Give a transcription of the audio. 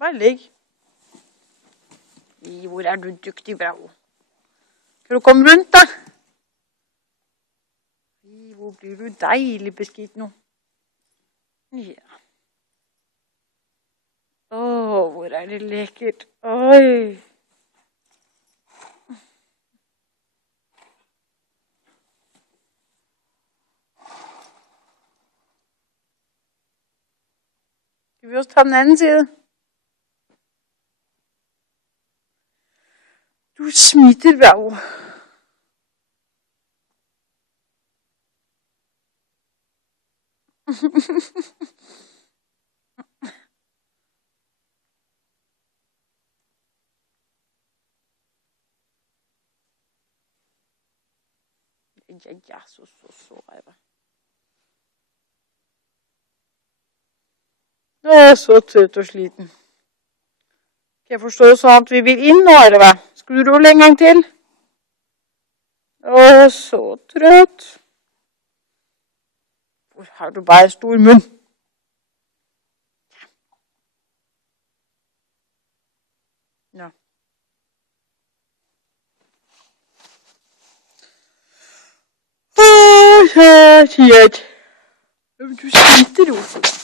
Bare ligg. Hvor er du dyktig, Bravo? Skal du komme rundt, da? Hvor blir du deilig beskidt nå? Ja. Hvor er det lekkert. Oi. Skal vi også ta den anden side? Du er smittet, Bravo. Ja, så er det. Så trøtt og sliten. Kan jeg forstå sånn at vi vil inn nå, eller hva? Skal du rulle en gang til? Så trøtt. Hvor har du bare stor munn? Ja. Kjært. Du sliter jo.